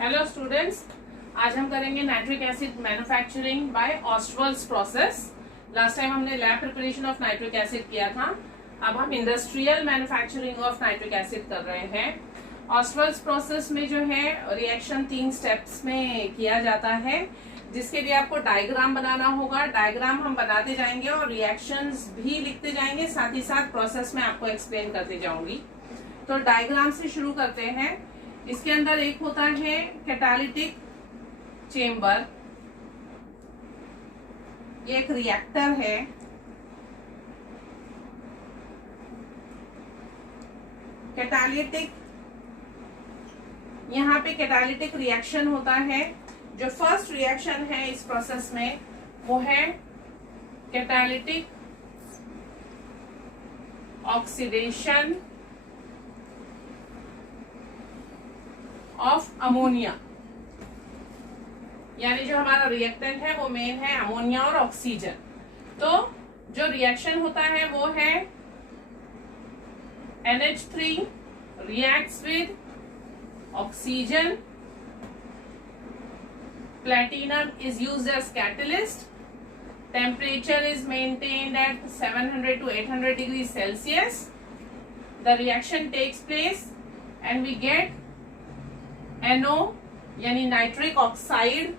Hello students, आज हम करेंगे nitric acid manufacturing by Ostwald's process. Last time हमने lab preparation of nitric acid किया था। अब हम industrial manufacturing of nitric acid कर रहे हैं। ऑस्टवर्ल्स प्रोसेस में जो है रिएक्शन 3 स्टेप्स में किया जाता है, जिसके लिए आपको डायग्राम बनाना होगा। डायग्राम हम बनाते जाएंगे और रिएक्शंस भी लिखते जाएंगे, साथ ही साथ प्रोसेस में आपको एक्सप्लेन करते जाऊंगी। तो डायग्राम से शुरू करते हैं। इसके अंदर एक होता है कैटालिटिक चेम्बर, ये एक रिएक्टर है। कैटालिटिक, यहाँ पे कैटालिटिक रिएक्शन होता है। जो फर्स्ट रिएक्शन है इस प्रोसेस में वो है कैटालिटिक ऑक्सीडेशन ऑफ अमोनिया, यानी जो हमारा रिएक्टेंट है वो मेन है अमोनिया और ऑक्सीजन। तो जो रिएक्शन होता है वो है NH3 reacts with oxygen, platinum is used as catalyst, temperature is maintained at 700 to 800 degrees Celsius. The reaction takes place and we get NO यानी nitric oxide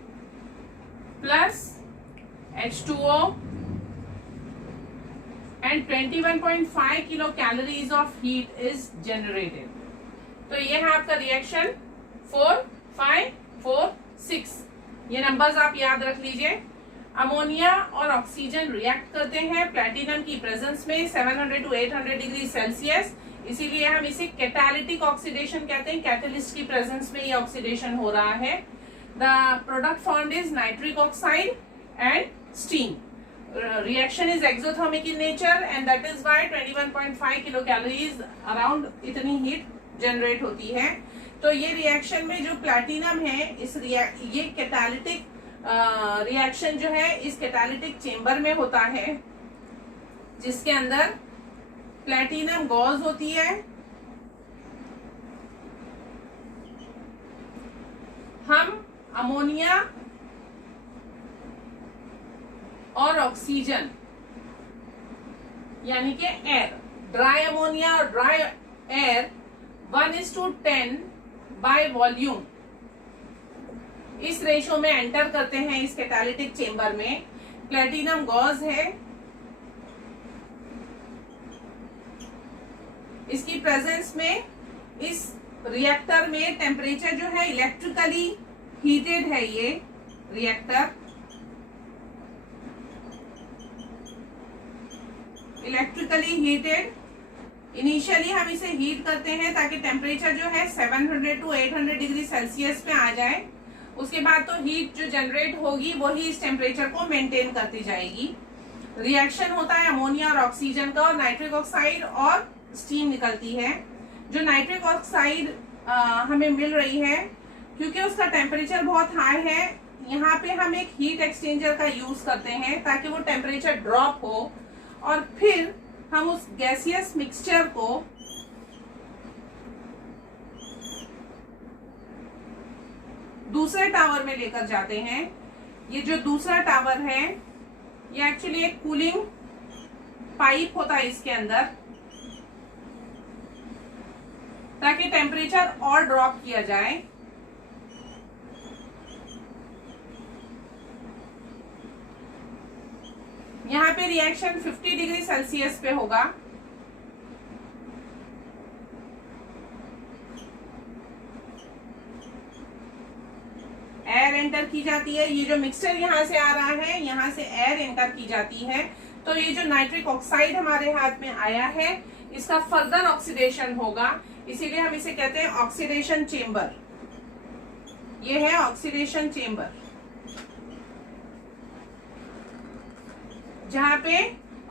plus H2O and 21.5 kilo calories of heat is generated. तो ये है आपका reaction 4, 5, 4, 6। ये numbers आप याद रख लीजिए। अमोनिया और ऑक्सीजन रिएक्ट करते हैं प्लैटिनम की प्रेजेंस में 700 टू 800 डिग्री सेल्सियस, इसीलिए हम इसे कैटालिटिक ऑक्सीडेशन कहते हैं। कैटलिस्ट की प्रेजेंस में ये ऑक्सीडेशन हो रहा है। The product formed is nitric oxide and steam. Reaction is exothermic in nature and that is why 21.5 kilo calories around इतनी हीट जनरेट होती है। तो ये रिएक्शन में जो प्लैटिनम है ये कैटालिटिक रिएक्शन जो है इस कैटालिटिक चेम्बर में होता है, जिसके अंदर प्लैटिनम गॉज होती है। हम अमोनिया और ऑक्सीजन यानी कि एयर, ड्राई अमोनिया और ड्राई एयर 1:10 बाय वॉल्यूम इस रेशो में एंटर करते हैं इस कैटालिटिक चेम्बर में। प्लैटिनम गॉज है, इसकी प्रेजेंस में इस रिएक्टर में टेम्परेचर जो है इलेक्ट्रिकली हीटेड है। ये रिएक्टर इलेक्ट्रिकली हीटेड, इनिशियली हम इसे हीट करते हैं ताकि टेम्परेचर जो है 700 टू 800 डिग्री सेल्सियस पे आ जाए। उसके बाद तो हीट जो जनरेट होगी वही इस टेम्परेचर को मेंटेन करती जाएगी। रिएक्शन होता है अमोनिया और ऑक्सीजन का, और नाइट्रिक ऑक्साइड और स्टीम निकलती है। जो नाइट्रिक ऑक्साइड हमें मिल रही है क्योंकि उसका टेम्परेचर बहुत हाई है, यहाँ पे हम एक हीट एक्सचेंजर का यूज करते हैं ताकि वो टेम्परेचर ड्रॉप हो और फिर हम उस गैसियस मिक्सचर को दूसरे टावर में लेकर जाते हैं। ये जो दूसरा टावर है ये एक्चुअली एक कूलिंग पाइप होता है इसके अंदर, ताकि टेम्परेचर और ड्रॉप किया जाए। यहाँ पे रिएक्शन 50 डिग्री सेल्सियस पे होगा। एयर एंटर की जाती है। ये जो मिक्सचर यहाँ से आ रहा है, यहाँ से एयर एंटर की जाती है। तो ये जो नाइट्रिक ऑक्साइड हमारे हाथ में आया है इसका फर्दर ऑक्सीडेशन होगा, इसीलिए हम इसे कहते हैं ऑक्सीडेशन चेम्बर। ये है ऑक्सीडेशन चेम्बर, जहां पे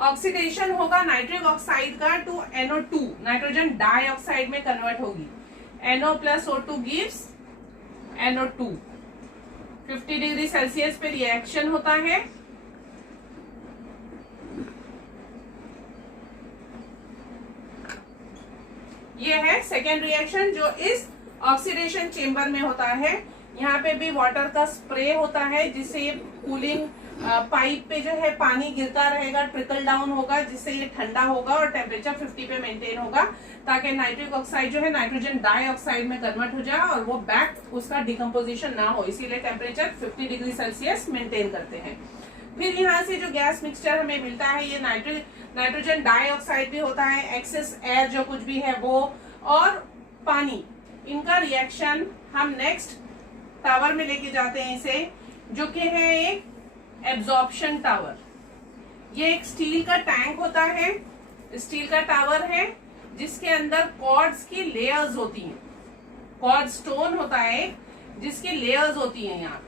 ऑक्सीडेशन होगा नाइट्रिक ऑक्साइड का टू NO2, नाइट्रोजन डाइऑक्साइड में कन्वर्ट होगी। NO plus O2 gives NO2। 50 degree Celsius पे रिएक्शन होता है। ये है सेकेंड रिएक्शन जो इस ऑक्सीडेशन चेम्बर में होता है। यहाँ पे भी वाटर का स्प्रे होता है, जिससे ये कूलिंग पाइप पे जो है पानी गिरता रहेगा, ट्रिकल डाउन होगा, जिससे ये ठंडा होगा और टेम्परेचर 50 पे मेंटेन होगा, ताकि नाइट्रिक ऑक्साइड जो है नाइट्रोजन डाइऑक्साइड में कन्वर्ट हो जाए और वो बैक उसका डिकम्पोजिशन ना हो, इसीलिए टेम्परेचर 50 डिग्री सेल्सियस मेंटेन करते हैं। फिर यहाँ से जो गैस मिक्सचर हमें मिलता है, ये नाइट्रोजन डाइऑक्साइड भी होता है, एक्सेस एयर जो कुछ भी है वो, और पानी, इनका रिएक्शन हम नेक्स्ट टावर में लेके जाते हैं इसे, जो कि है एक एब्जॉर्प्शन टावर। ये एक स्टील का टैंक होता है, स्टील का टावर है, जिसके अंदर कॉर्ड्स की लेयर्स होती हैं, कॉर्ड स्टोन होता है जिसकी लेयर्स होती हैं यहाँ।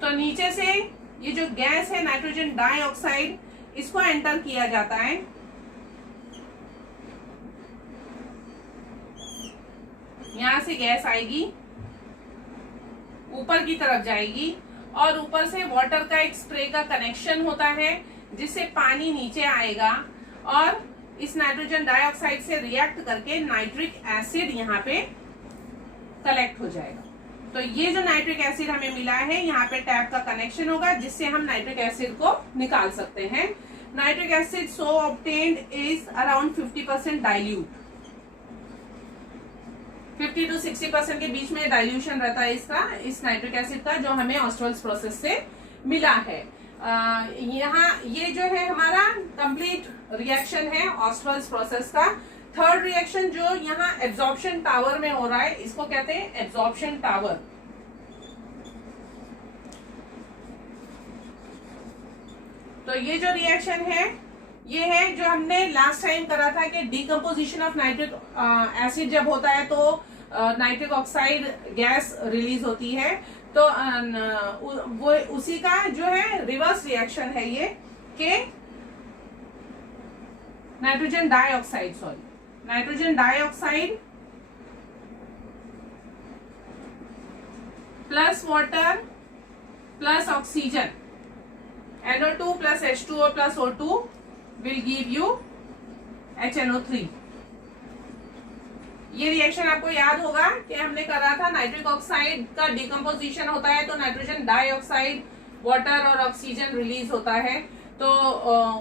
तो नीचे से ये जो गैस है नाइट्रोजन डाइऑक्साइड, इसको एंटर किया जाता है, यहां से गैस आएगी, ऊपर की तरफ जाएगी, और ऊपर से वाटर का एक स्प्रे का कनेक्शन होता है, जिससे पानी नीचे आएगा और इस नाइट्रोजन डाइऑक्साइड से रिएक्ट करके नाइट्रिक एसिड यहाँ पे कलेक्ट हो जाएगा। तो ये जो नाइट्रिक एसिड हमें मिला है, यहाँ पे टैप का कनेक्शन होगा, जिससे हम नाइट्रिक एसिड को निकाल सकते हैं। Nitric acid so obtained is around 50% dilute, 50 to 60% के बीच में डाइल्यूशन रहता है इसका, इस नाइट्रिक एसिड का, जो हमें ऑस्ट्रल्स प्रोसेस से मिला है। यहाँ ये जो है हमारा कंप्लीट रिएक्शन है ऑस्ट्रल्स प्रोसेस का। थर्ड रिएक्शन जो यहाँ एब्जॉर्प्शन टावर में हो रहा है, इसको कहते हैं एब्जॉर्प्शन टावर। तो ये जो रिएक्शन है, ये है जो हमने लास्ट टाइम करा था कि डीकम्पोजिशन ऑफ नाइट्रिक एसिड जब होता है तो नाइट्रिक ऑक्साइड गैस रिलीज होती है, तो वो उसी का जो है रिवर्स रिएक्शन है ये, कि nitrogen dioxide plus water plus oxygen, NO2 plus H2O plus O2 will give you HNO3। ये रिएक्शन आपको याद होगा कि हमने करा था, नाइट्रिक ऑक्साइड का डिकम्पोजिशन होता है तो नाइट्रोजन डाइऑक्साइड, वाटर और ऑक्सीजन रिलीज होता है, तो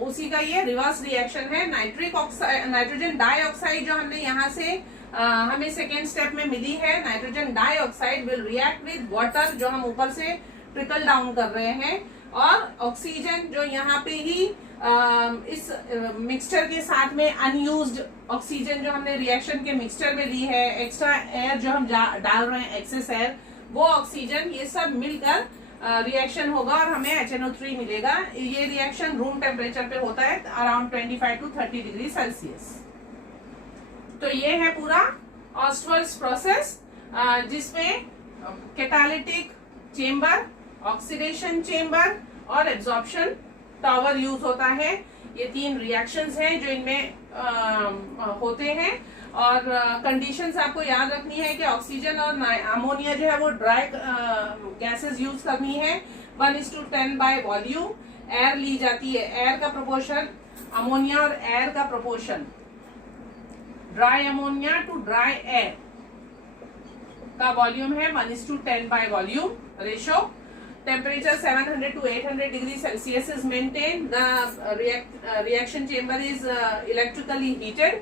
उसी का ये रिवर्स रिएक्शन है। नाइट्रोजन डाइऑक्साइड जो हमने यहाँ से हमें सेकेंड स्टेप में मिली है, nitrogen dioxide will react with water, जो हम ऊपर से ट्रिकल डाउन कर रहे हैं, और ऑक्सीजन जो यहाँ पे ही इस मिक्सचर के साथ में अनयूज्ड ऑक्सीजन जो हमने रिएक्शन के मिक्सचर में ली है, एक्स्ट्रा एयर जो हम डाल रहे हैं, एक्सेस एयर, वो ऑक्सीजन, ये सब मिलकर रिएक्शन होगा और हमें HNO3 मिलेगा। ये रिएक्शन रूम टेम्परेचर पे होता है अराउंड 25 to 30 डिग्री सेल्सियस। तो ये है पूरा ऑस्ट्रल्स प्रोसेस, जिसमें कैटालिटिक चेम्बर, ऑक्सीडेशन चेम्बर और एब्जॉर्प्शन टावर यूज होता है। ये तीन रिएक्शंस हैं जो इनमें होते हैं, और कंडीशंस आपको याद रखनी है कि ऑक्सीजन और अमोनिया जो है वो ड्राई गैसेस यूज करनी है। 1:10 बाय वॉल्यूम एयर ली जाती है, एयर का प्रोपोर्शन, अमोनिया और एयर का proportion, dry ammonia to dry air का वॉल्यूम है 1:10 by volume ratio. Temperature 700 to 800 degrees Celsius is maintained. The reaction chamber is electrically heated.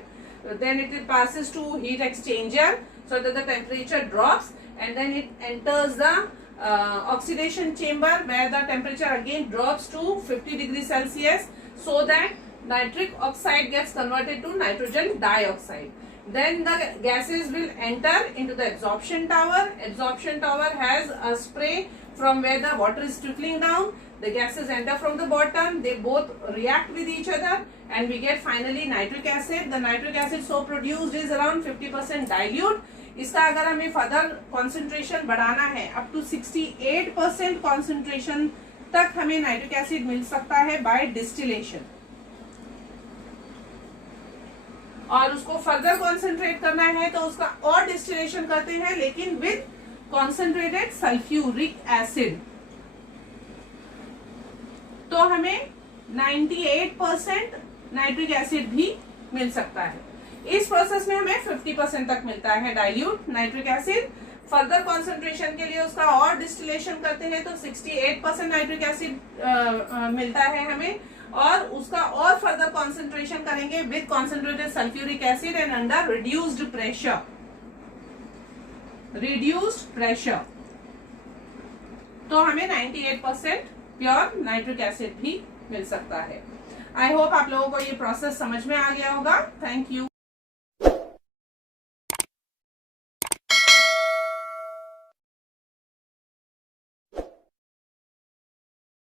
Then it passes to heat exchanger so that the temperature drops, and then it enters the oxidation chamber where the temperature again drops to 50 degrees Celsius so that nitric oxide gets converted to nitrogen dioxide. Then the gases will enter into the absorption tower. Absorption tower has a spray from where the water is trickling down. The gases enter from the bottom, they both react with each other, and we get finally nitric acid. The nitric acid so produced is around 50% dilute. इसका अगर हमें further concentration बढ़ाना है, up to 68% concentration तक हमें nitric acid मिल सकता है bye distillation, और उसको फर्दर कॉन्सेंट्रेट करना है तो उसका और डिस्टिलेशन करते हैं, लेकिन विद कॉन्सेंट्रेटेड सल्फ्यूरिक एसिड। तो हमें 98% नाइट्रिक एसिड भी मिल सकता है। इस प्रोसेस में हमें 50% तक मिलता है dilute nitric acid. Further concentration के लिए उसका और डिस्टिलेशन करते हैं तो 68% नाइट्रिक एसिड मिलता है हमें, और उसका और फर्दर कॉन्सेंट्रेशन करेंगे with concentrated sulphuric acid and under reduced pressure, तो हमें 98% प्योर नाइट्रिक एसिड भी मिल सकता है। आई होप आप लोगों को ये प्रोसेस समझ में आ गया होगा। Thank you.